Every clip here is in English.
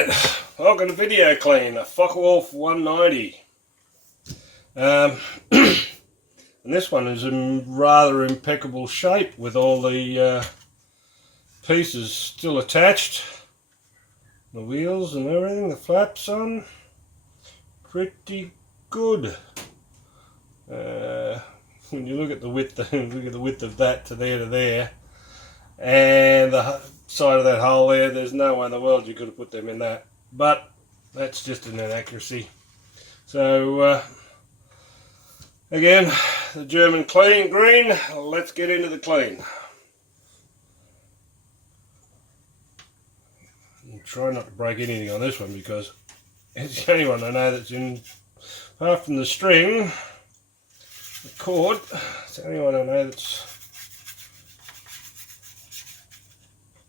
Alright, welcome to Video Clean, a Focke-Wulf 190. And this one is in rather impeccable shape with all the pieces still attached. The wheels and everything, the flaps on. Pretty good. When you look at the width, look at the width of that to there, and the side of that hole there, there's no way in the world you could have put them in that. But that's just an inaccuracy. So again, the German clean green. Let's get into the clean. And try not to break anything on this one because it's the only one I know that's in, apart from the string, the cord, it's the only one I know that's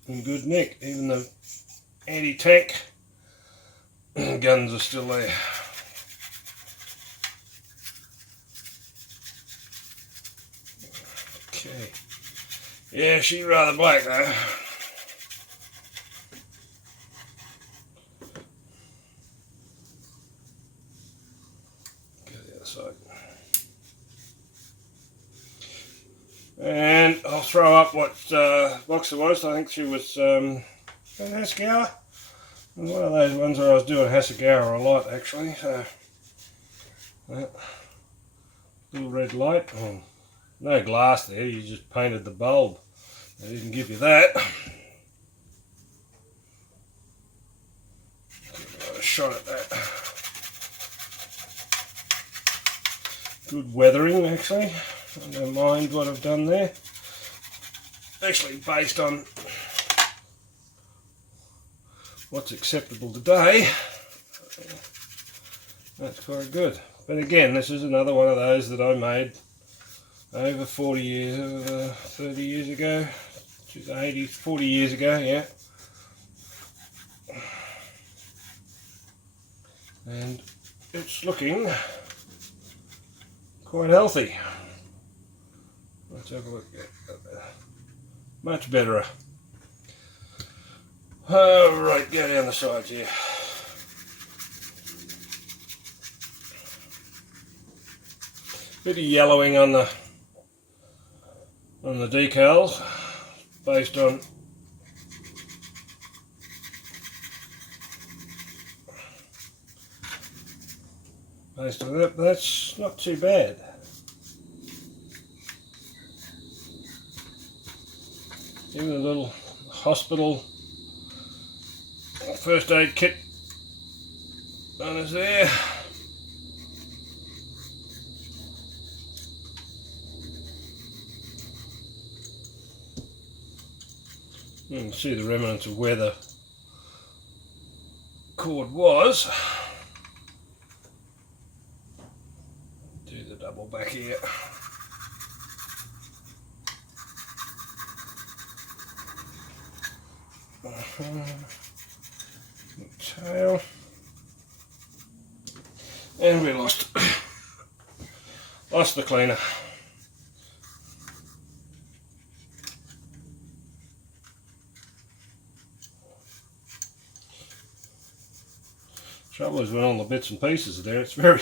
in good nick. Even the anti-tank guns are still there. Okay. Yeah, she's rather black though. Go to the other side. And I'll throw up what box it was. I think she was Hasegawa. One of those ones where I was doing Hasegawa a lot actually. So that little red light. Oh, no glass there. You just painted the bulb. They didn't give you that. Give a shot at that. Good weathering actually. I don't mind what I've done there. Actually based on what's acceptable today, that's quite good. But again, this is another one of those that I made over 40 years, 30 years ago, 80, 40 years ago, yeah. And it's looking quite healthy. Let's have a look. Much better. Right, go down the sides here. Bit of yellowing on the decals, based on that. But that's not too bad. Even a little hospital first aid kit on us there. You can see the remnants of where the cord was. Do the double back here. Tail, and we lost the cleaner. Trouble is when all the bits and pieces are there, it's very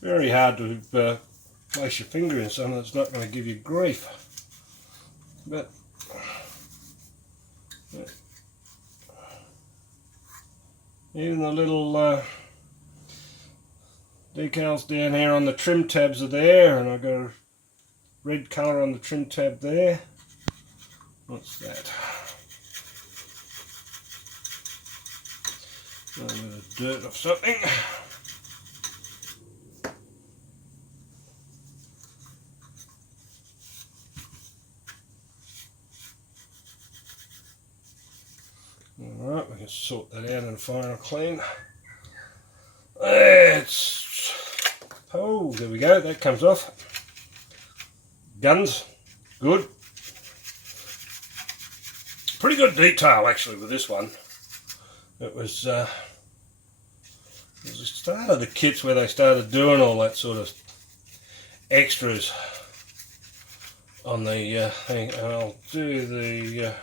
very hard to place your finger in something that's not going to give you grief. But even the little decals down here on the trim tabs are there, and I've got a red colour on the trim tab there. What's that? A bit of dirt of something. Alright, we can sort that out in a final clean. Oh, there we go, that comes off. Guns, good. Pretty good detail actually with this one. It was the start of the kits where they started doing all that sort of extras on the thing. And I'll do the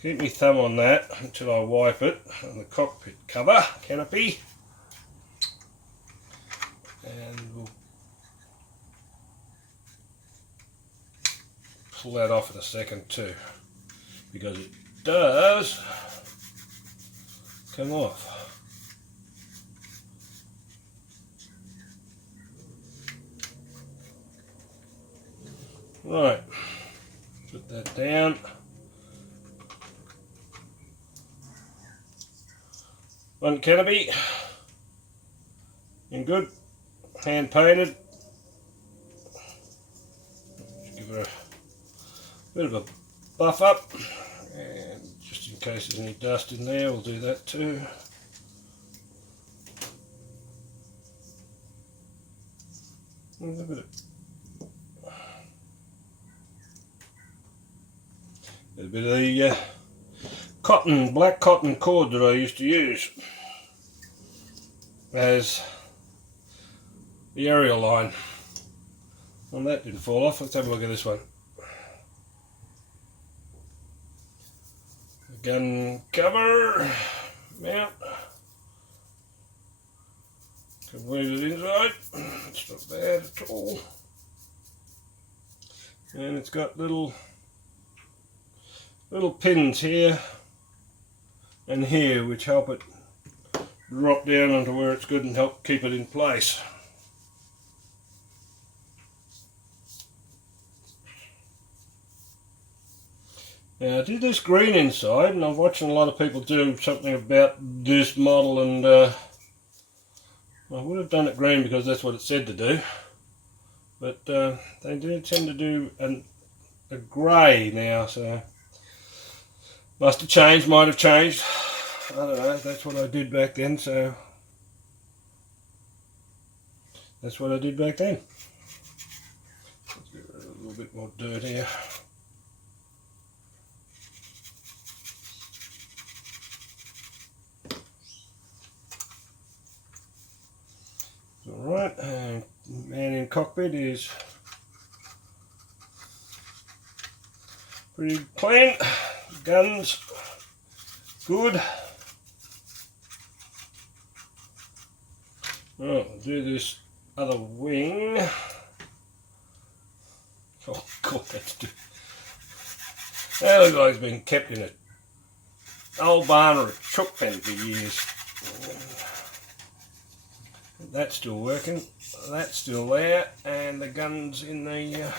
Keep my thumb on that until I wipe it on the cockpit cover canopy, and we'll pull that off in a second too, because it does come off. Right, put that down. One canopy, in good, hand painted. Give it a bit of a buff up, and just in case there's any dust in there, we'll do that too. A bit of the cotton, black cotton cord that I used to use as the aerial line. Well, that didn't fall off. Let's have a look at this one. Gun cover, mount. Can weave it inside. It's not bad at all. And it's got little pins here and here which help it drop down onto where it's good and help keep it in place. Now I did this green inside, and I'm watching a lot of people do something about this model, and I would have done it green because that's what it said to do, but they do tend to do a grey now, so must have changed, might have changed. I don't know, that's what I did back then, so that's what I did back then. Let's get rid of a little bit more dirt here. Alright, and man in cockpit is pretty clean. Guns, good. Oh, I'll do this other wing. Oh god, that's good. That looks like it's been kept in an old barn or a chook pen for years. That's still working, that's still there, and the gun's in the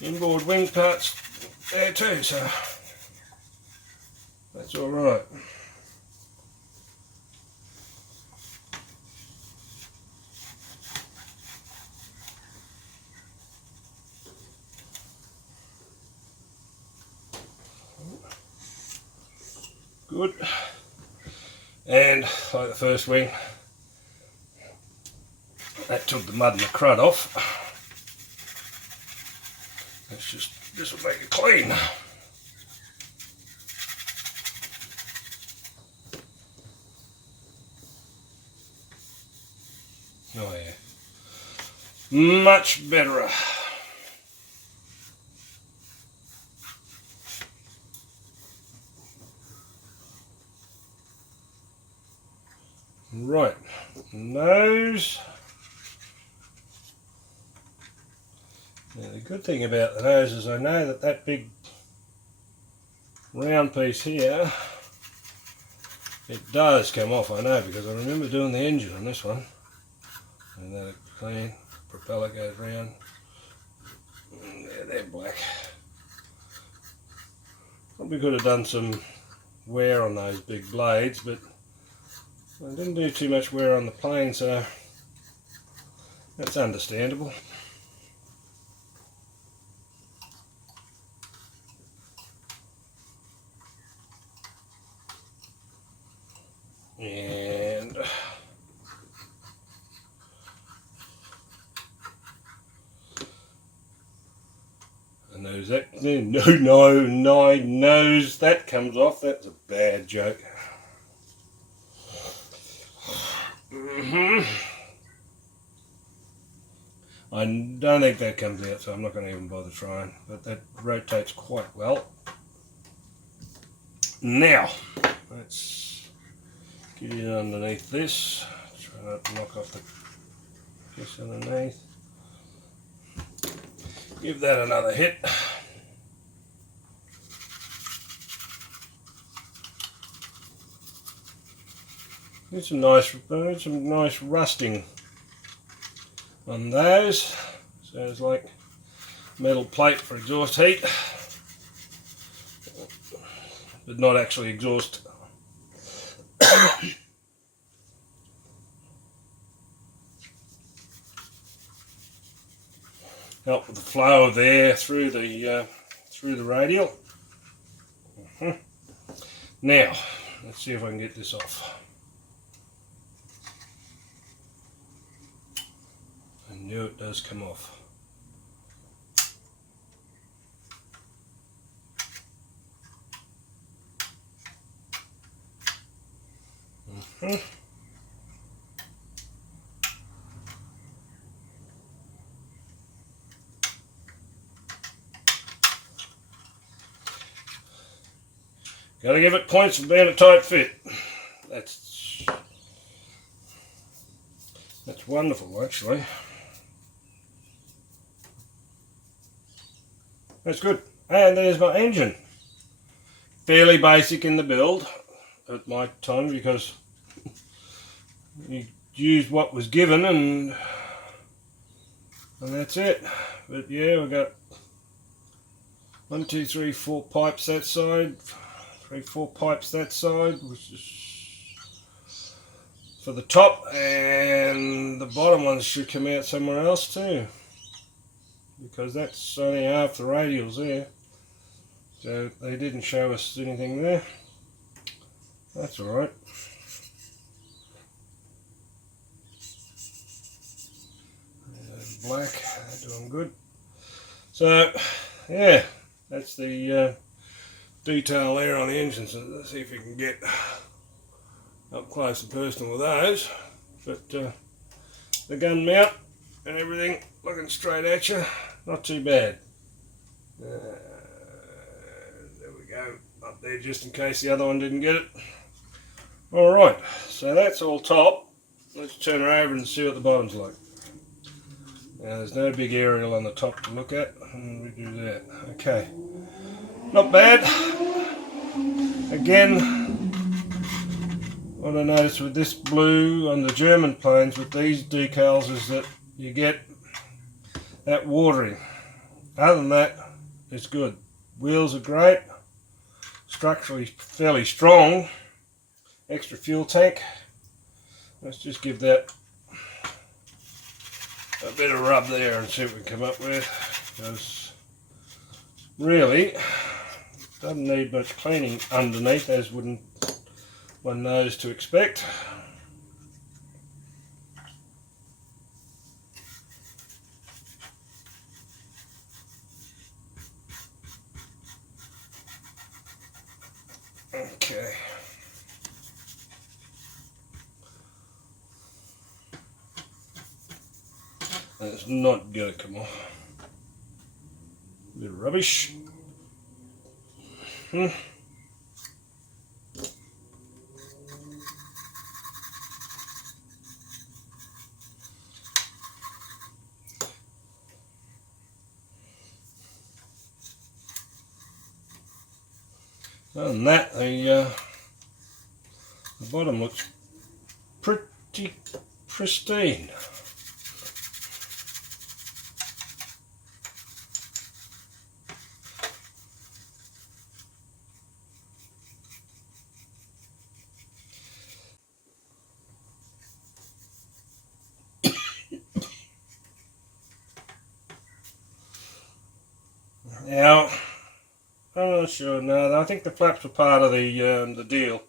inboard wing parts there too, so that's alright. Good. And like the first wing, that took the mud and the crud off. This will make it clean. Oh yeah, much better. Right, nose. Now the good thing about the nose is I know that big round piece here, it does come off, I know, because I remember doing the engine on this one. And then it's clean, propeller goes round, and they're black. Probably could have done some wear on those big blades, but I didn't do too much wear on the plane, so that's understandable. And I knows that nose that comes off. That's a bad joke. I don't think that comes out, so I'm not going to even bother trying, but that rotates quite well. Now, let's get in underneath this. Try not to knock off the piece underneath. Give that another hit. There's some nice rusting on those. Sounds like metal plate for exhaust heat, but not actually exhaust. Help with the flow of the air through the radial. Now, let's see if I can get this off. I knew it does come off. Gotta give it points for being a tight fit. That's wonderful, actually. That's good. And there's my engine. Fairly basic in the build at my time, because you used what was given and that's it. But yeah, we've got 1, 2, 3, 4 pipes that side, 3, 4 pipes that side, which is for the top, and the bottom ones should come out somewhere else too, because that's only half the radials there. So they didn't show us anything there. That's alright. Black, doing good. So yeah, that's the detail there on the engine. So let's see if we can get up close and personal with those. But the gun mount and everything looking straight at you, not too bad. There we go, up there just in case the other one didn't get it. Alright, so that's all top. Let's turn her over and see what the bottom's like. Now there's no big aerial on the top to look at, and we do that. Okay, not bad. Again, what I noticed with this blue on the German planes with these decals is that you get that watering. Other than that, it's good. Wheels are great, structurally fairly strong. Extra fuel tank. Let's just give that a bit of rub there and see what we can come up with, because really doesn't need much cleaning underneath, as one knows to expect. Okay. That's not gonna come off. A bit of rubbish. Other than that, the bottom looks pretty pristine. Now, I'm not sure. No, I think the flaps were part of the deal.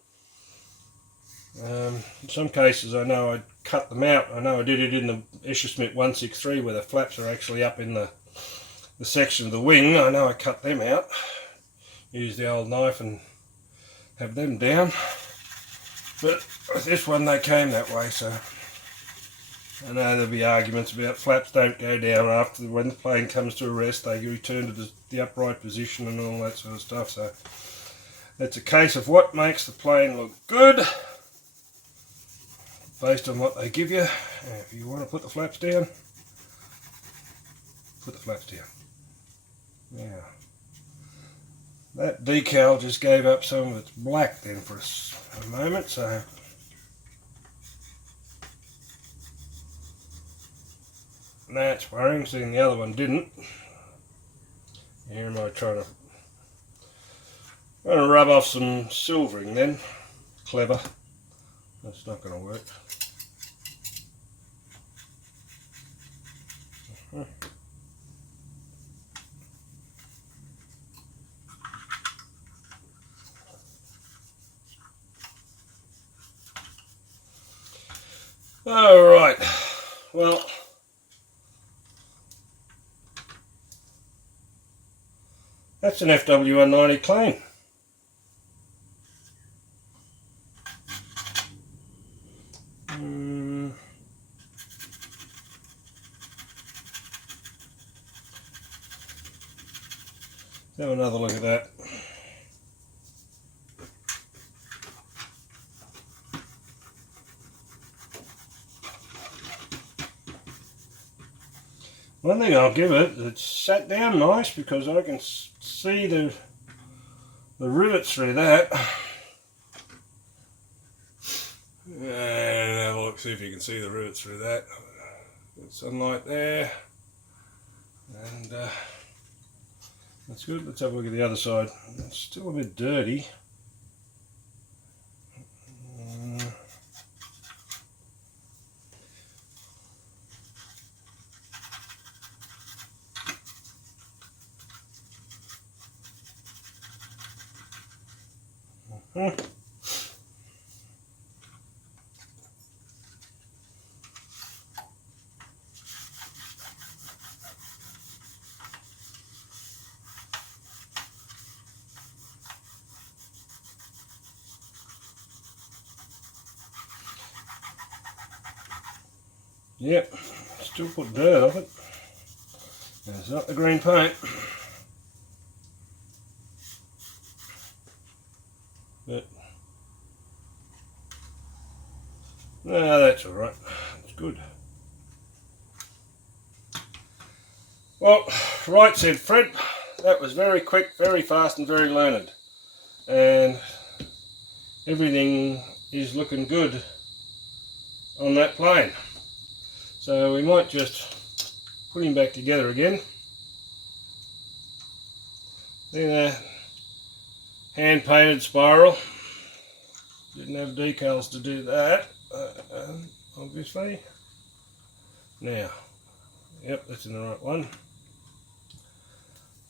In some cases, I know I cut them out. I know I did it in the Escher-Smith 163, where the flaps are actually up in the section of the wing. I know I cut them out. Use the old knife and have them down. But with this one, they came that way, so I know there'll be arguments about flaps don't go down after when the plane comes to a rest. They return to the upright position and all that sort of stuff. So It's a case of what makes the plane look good based on what they give you. If you want to put the flaps down, put the flaps down. Now, that decal just gave up some of its black then for a moment, so that's worrying, seeing the other one didn't. Here am I trying to rub off some silvering then. Clever. That's not going to work. Alright, well, that's an FW190 clean. Let's have another look at that. One thing I'll give it, it's sat down nice because I can see the rivets through that. And have a look, see if you can see the rivets through that. Got sunlight there. And that's good. Let's have a look at the other side. It's still a bit dirty. Yep, still put dirt off it. It's not the green paint. But no, that's alright. It's good. Well, right said Fred. That was very quick, very fast and very learned. And everything is looking good on that plane. So we might just put him back together again. Then a hand painted spiral. Didn't have decals to do that, obviously. Now, yep, that's in the right one.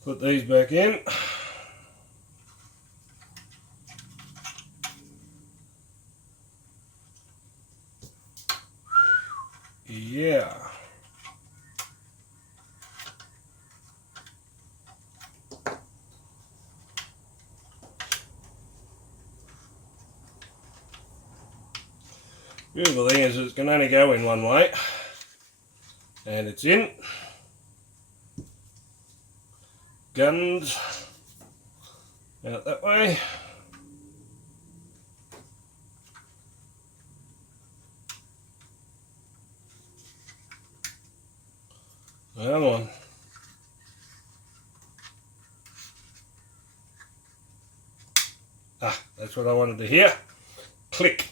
Put these back in. Yeah. Beautiful thing is it can only go in one way, and it's in. Guns out that way. Come on. Ah, that's what I wanted to hear. Click.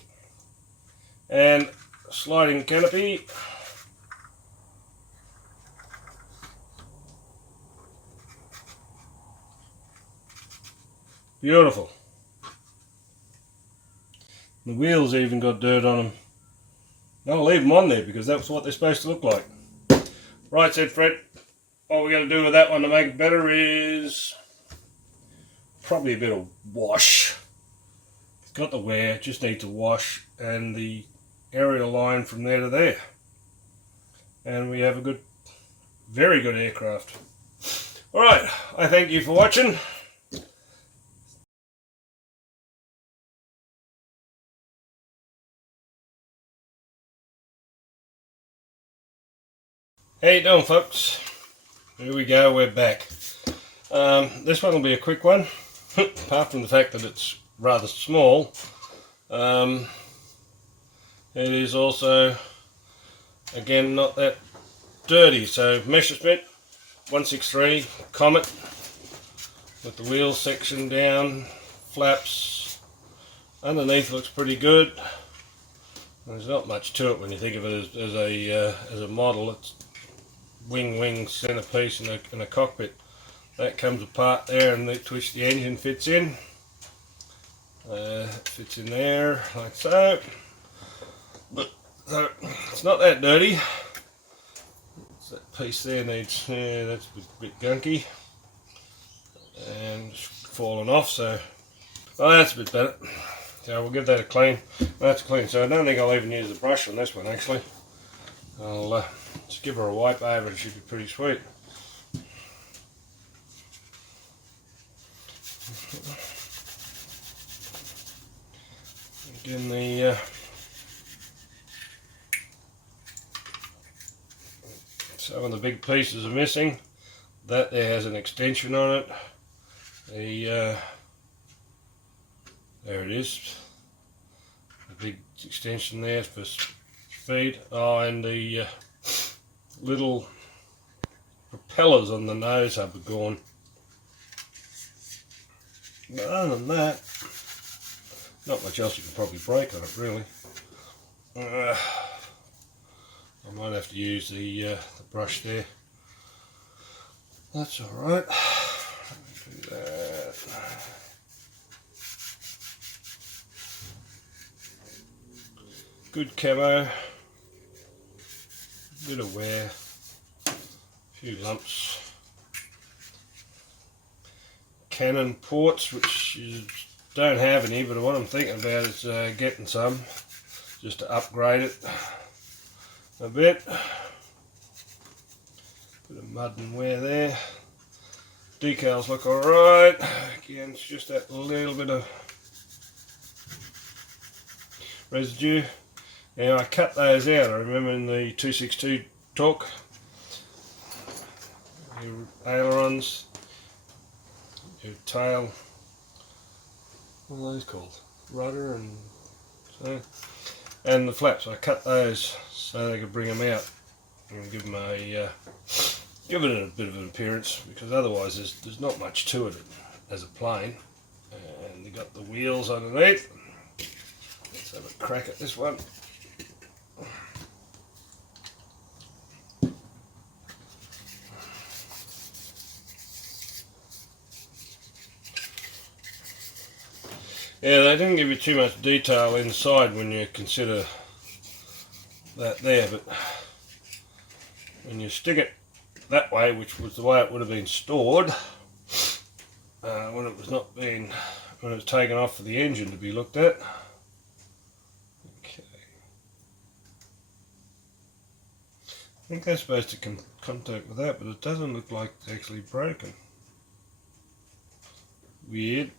And sliding canopy. Beautiful. The wheels even got dirt on them. I'll leave them on there because that's what they're supposed to look like. Right said Fred. What we're going to do with that one to make it better is probably a bit of wash. It's got the wear, just need to wash, and the aerial line from there to there. And we have a good, very good aircraft. Alright, I thank you for watching. How you doing, folks? Here we go, we're back. This one will be a quick one. apart from the fact that it's rather small, it is also, again, not that dirty. So Messerschmitt 163 Comet with the wheel section down, flaps underneath looks pretty good. There's not much to it when you think of it as a model. It's wing centerpiece in a cockpit. That comes apart there, and to which the engine fits in. Fits in there like so. But so it's not that dirty. That piece there needs, that's a bit gunky and fallen off, so that's a bit better. So we'll give that a clean. That's clean, so I don't think I'll even use the brush on this one actually. I'll just give her a wipe over, it should be pretty sweet. Again, some of the big pieces are missing. That there has an extension on it. There it is. The big extension there for speed. Oh, and the little propellers on the nose hub are gone. But other than that, not much else you can probably break on it really. I might have to use the brush there. That's alright. Do that. Good camo. Bit of wear. A few lumps. Canon ports, which you don't have any, but what I'm thinking about is getting some, just to upgrade it a bit. Bit of mud and wear there. Decals look alright. Again, it's just that little bit of residue. Now I cut those out, I remember in the 262 Torque. Your ailerons, your tail, what are those called? Rudder and so. And the flaps, I cut those so they could bring them out and give them give it a bit of an appearance, because otherwise there's not much to it as a plane. And you got the wheels underneath. Let's have a crack at this one. Yeah, they didn't give you too much detail inside when you consider that there, but when you stick it that way, which was the way it would have been stored when it was taken off for the engine to be looked at. Okay. I think they're supposed to contact with that, but it doesn't look like it's actually broken. Weird.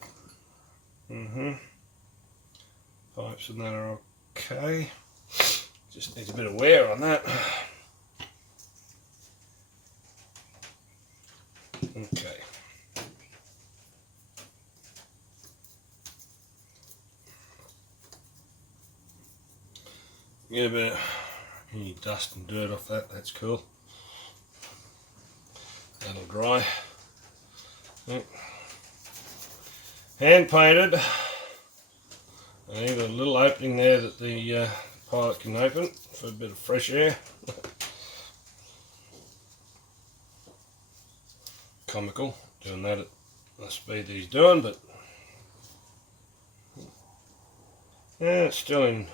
Pipes and that are okay. Just needs a bit of wear on that. Okay. Get a bit of any dust and dirt off that, that's cool. That'll dry. Yep. Hand painted, and even a little opening there that the pilot can open for a bit of fresh air. Comical doing that at the speed that he's doing, but yeah, it's still in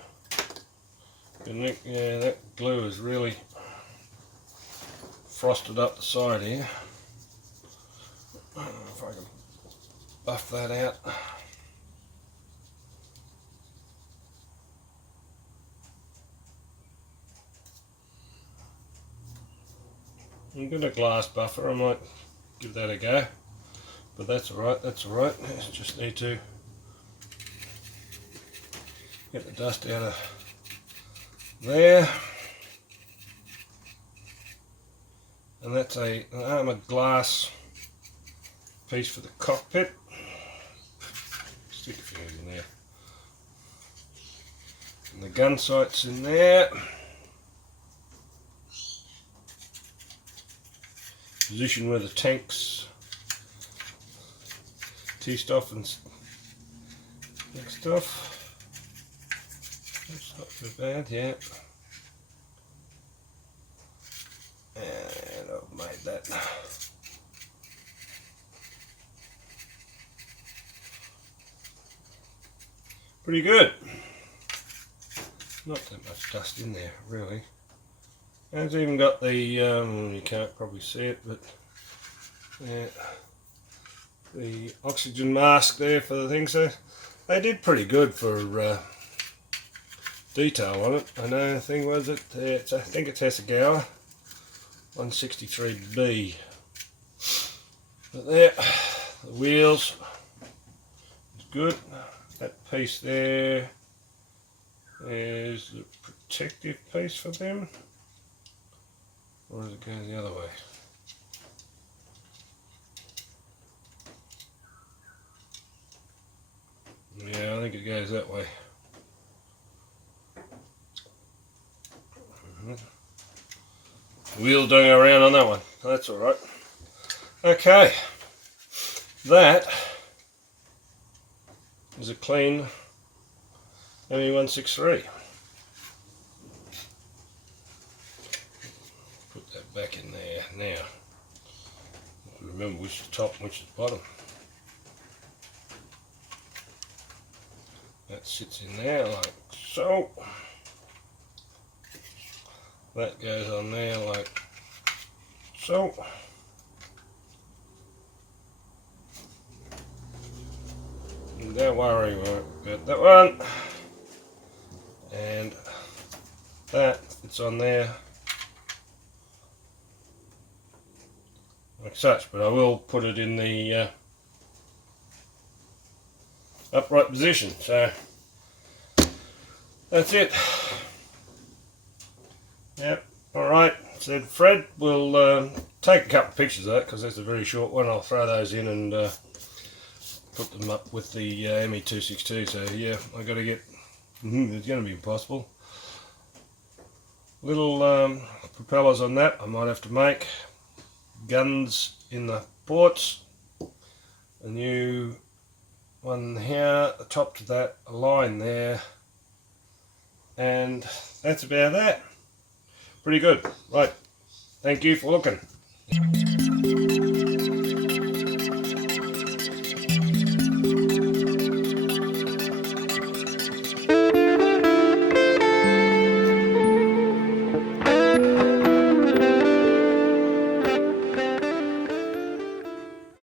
good nick. Yeah, that glue is really frosted up the side here. I don't know if I can buff that out. I've got a glass buffer, I might give that a go, but that's alright, just need to get the dust out of there. And that's an armoured glass piece for the cockpit. gun sights in there. Position where the tanks T-stuff and next stuff. That's not too bad yet. And I've made that. Pretty good. Not that much dust in there, really. And it's even got the, you can't probably see it, but yeah, the oxygen mask there for the thing. So they did pretty good for detail on it. I know the thing was it, I think it's Hasegawa 163B. But there, the wheels is good. That piece there is the protective piece for them. Or does it go the other way? Yeah, I think it goes that way. Wheels don't go around on that one. That's alright. Okay. That is a clean ME163. Put that back in there now. Remember which is top and which is bottom. That sits in there like so. That goes on there like so. And don't worry about that one. And that, it's on there like such, but I will put it in the upright position. So that's it. Yep, alright. So Fred will take a couple of pictures of that because that's a very short one. I'll throw those in and put them up with the ME262. So yeah, I got to get, it's going to be impossible. Little propellers on that I might have to make. Guns in the ports. A new one here, the top to that, a line there. And that's about that. Pretty good. Right. Thank you for looking.